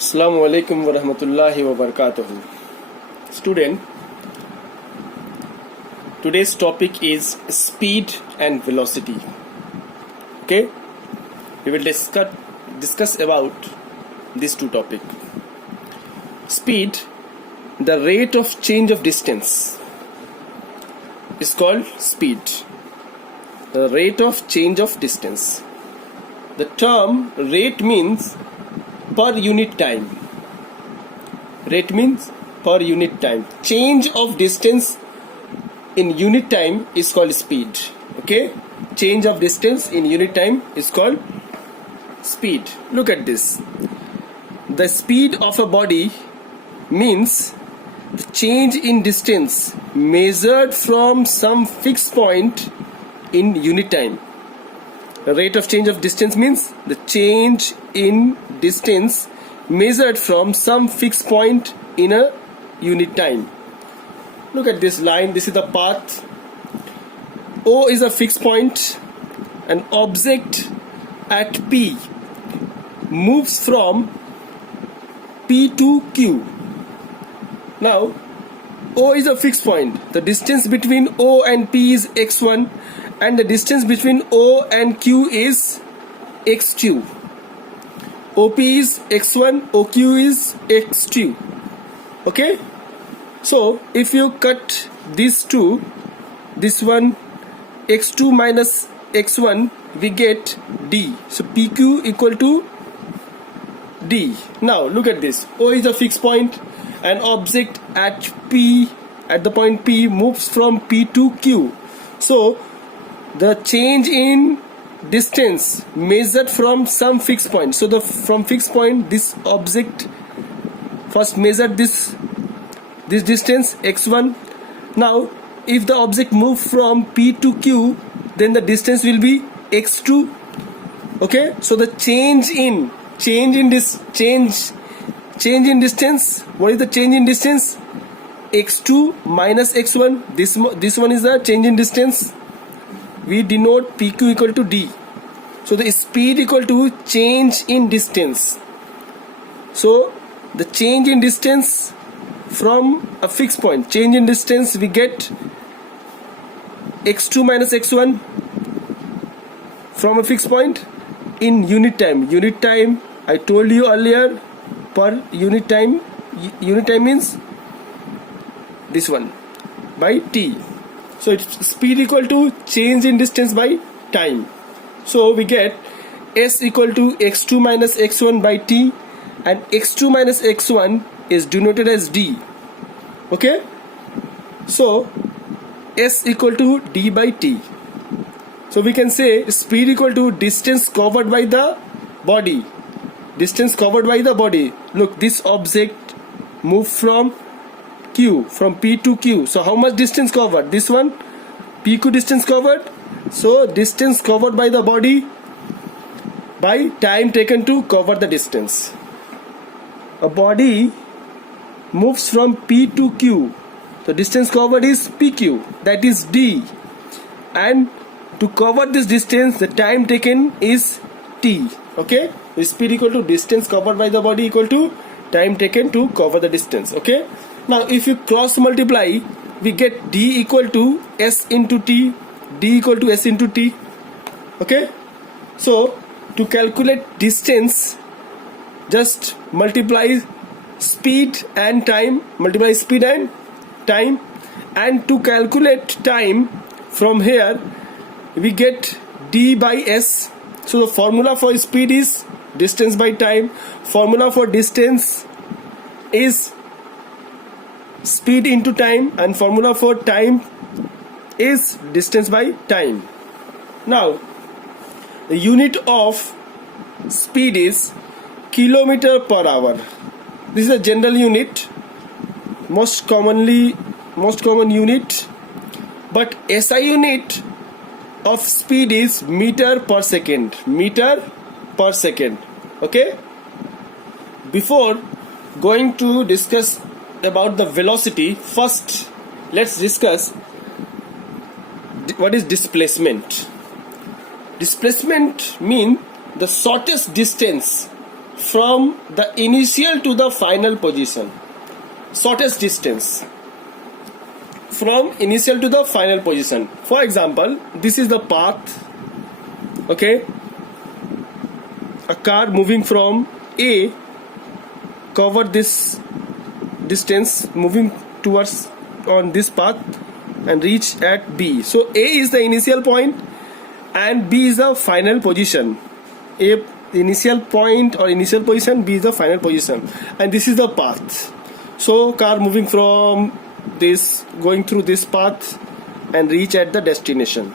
Assalamu alaikum wa rahmatullahi wa barakatuhu. Student, today's topic is speed and velocity. Okay, we will discuss about these two topics. Speed, the rate of change of distance, is called speed. The rate of change of distance. The term rate means per unit time. Rate means per unit time. Change of distance in unit time is called speed. Okay, change of distance in unit time is called speed. Look at this. The speed of a body means the change in distance measured from some fixed point in unit time. The rate of change of distance means the change in distance measured from some fixed point in a unit time. Look at this line. This is the path. O is a fixed point. An object at P moves from P to Q. Now, O is a fixed point. The distance between O and P is x1 and the distance between O and Q is x2. OP is x1, OQ is x2. Okay? So, if you cut these two, this one x2 minus x1, we get D. So, PQ equal to D. Now, look at this. O is a fixed point. An object at P, at the point P, moves from P to Q. So, the change in distance measured from some fixed point. So from fixed point, this object first measured this distance x1. Now if the object moves from P to Q, then the distance will be x2. Okay, so the change in distance, what is the change in distance? X2 minus x1. This one is the change in distance. We denote PQ equal to D. So the speed equal to change in distance. So the change in distance from a fixed point, change in distance, we get x2 minus x1 from a fixed point in unit time. Unit time, I told you earlier, per unit time means this one by T. So it's speed equal to change in distance by time. So we get S equal to x2 minus x1 by T, and x2 minus x1 is denoted as D. Okay? So S equal to D by T. So we can say speed equal to distance covered by the body. Distance covered by the body. Look, this object moved from Q, from P to Q. So how much distance covered? This one, PQ distance covered. So distance covered by the body by time taken to cover the distance. A body moves from P to Q. The distance covered is PQ, that is D. And to cover this distance, the time taken is T. Okay? The speed equal to distance covered by the body equal to time taken to cover the distance. Okay? Now if you cross multiply, we get D equal to S into T, D equal to S into T. Okay? So to calculate distance, just multiply speed and time, and to calculate time from here, we get D by S. So the formula for speed is distance by time. Formula for distance is speed into time, and formula for time is distance by time. Now the unit of speed is kilometer per hour. This is a general unit, most common unit, but SI unit of speed is meter per second. Okay, before going to discuss about the velocity, first let's discuss what is displacement. Displacement means the shortest distance from the initial to the final position. Shortest distance from initial to the final position. For example, this is the path. Okay, a car moving from A covered this distance moving towards on this path and reach at B. So A is the initial point and B is the final position. A initial point or initial position, B is the final position, and this is the path. So car moving from this, going through this path and reach at the destination.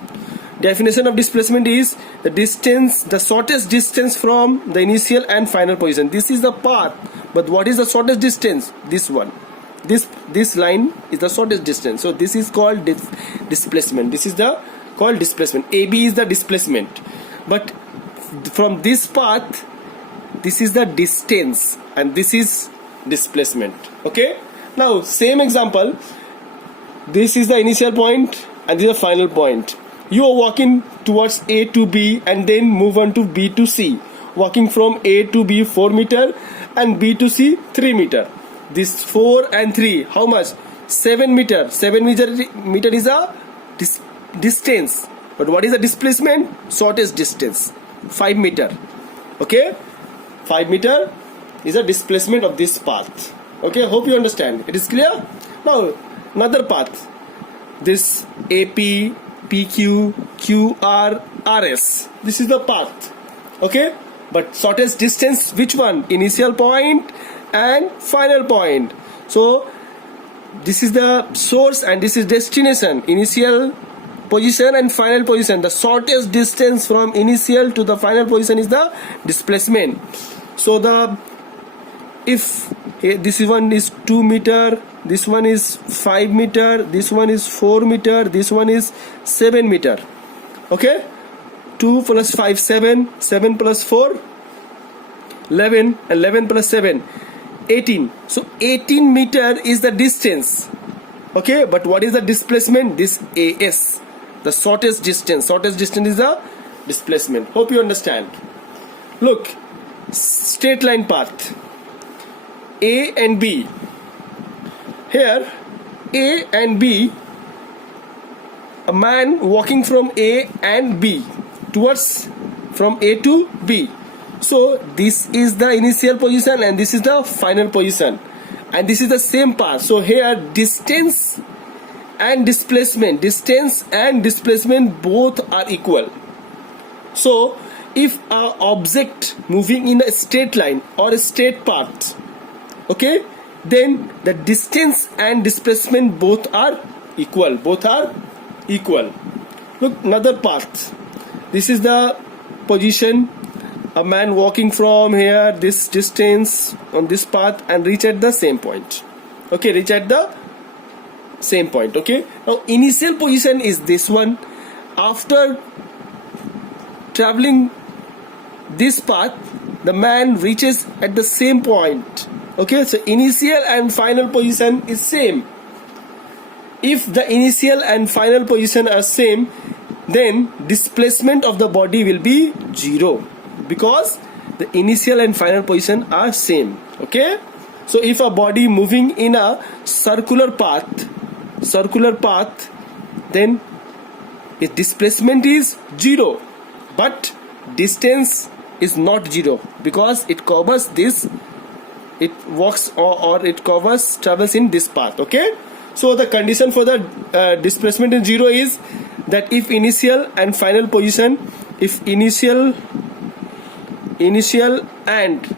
Definition of displacement is the distance, the shortest distance from the initial and final position. This is the path, but what is the shortest distance? This one. This line is the shortest distance. So this is called displacement. This is the called displacement. AB is the displacement, but from this path, this is the distance, and this is displacement. Okay. Now same example. This is the initial point and this is the final point. You are walking towards A to B and then move on to B to C. Walking from A to B 4 meter and B to C 3 meter. This 4 and 3, how much? 7 meter. 7 meter is a distance. But what is the displacement? Shortest distance, 5 meter. Okay, 5 meter is a displacement of this path. Okay, hope you understand. It is clear. Now another path. This AP, PQ, QR, RS. This is the path. Okay, but shortest distance, which one? Initial point and final point. So this is the source and this is destination. Initial position and final position. The shortest distance from initial to the final position is the displacement. So if this one is 2 meter, this one is 5 meter, this one is 4 meter, this one is 7 meter. Okay, 2 plus 5 7, 7 plus 4 11, 11 plus 7 18. So 18 meter is the distance. Okay, but what is the displacement? This AS, the shortest distance. Shortest distance is the displacement. Hope you understand. Look, straight line path A and B. Here A and B, a man walking from A and B towards from A to B. So this is the initial position and this is the final position, and this is the same path. So here distance and displacement both are equal. So if an object moving in a straight line or a straight path, okay, then the distance and displacement both are equal. Look, another path. This is the position. A man walking from here this distance on this path and reach at the same point. Okay, reach at the same point. Okay, now initial position is this one. After traveling this path, the man reaches at the same point. Okay, so initial and final position is same. If the initial and final position are same, then displacement of the body will be 0, because the initial and final position are same. Okay, so if a body moving in a circular path, then its displacement is 0, but distance is not 0, because it covers this, it walks or it covers, travels in this path. Okay, so the condition for the displacement in 0 is that if initial and final position, if initial and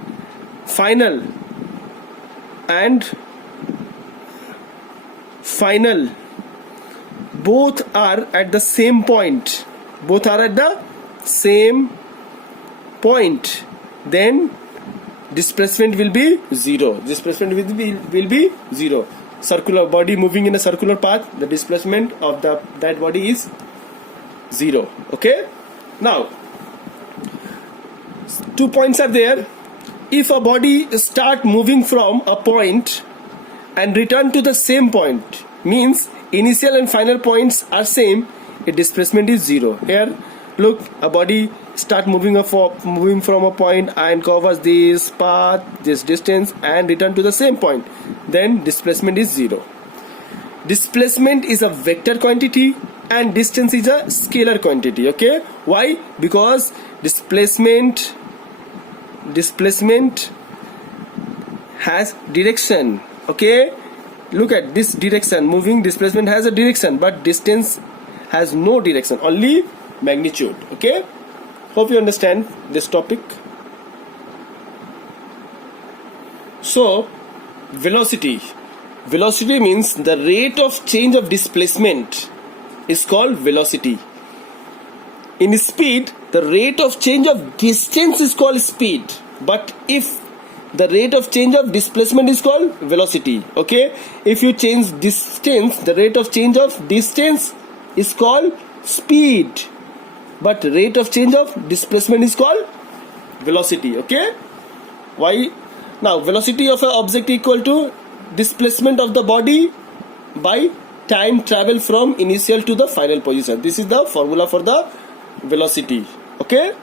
final both are at the same point, then displacement will be 0. Circular body moving in a circular path, the displacement of that body is 0. Okay, now 2 points are there. If a body start moving from a point and return to the same point, means initial and final points are same, its displacement is 0. Here look, a body start moving from a point and covers this path, this distance, and return to the same point, then displacement is 0. Displacement is a vector quantity and distance is a scalar quantity. Okay, why? Because displacement has direction. Okay, look at this direction, moving displacement has a direction, but distance has no direction, only magnitude. Okay, hope you understand this topic. So velocity means the rate of change of displacement is called velocity. In speed, the rate of change of distance is called speed, but if the rate of change of displacement is called velocity. Okay, if you change distance, the rate of change of distance is called speed, but rate of change of displacement is called velocity. Okay, why? Now velocity of an object equal to displacement of the body by time travel from initial to the final position. This is the formula for the velocity. Okay,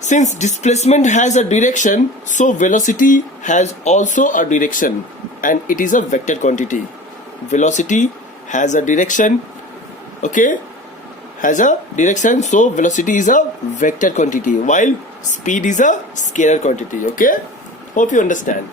since displacement has a direction, so velocity has also a direction, and it is a vector quantity. Velocity has a direction. Okay, has a direction, so velocity is a vector quantity, while speed is a scalar quantity. Okay, hope you understand.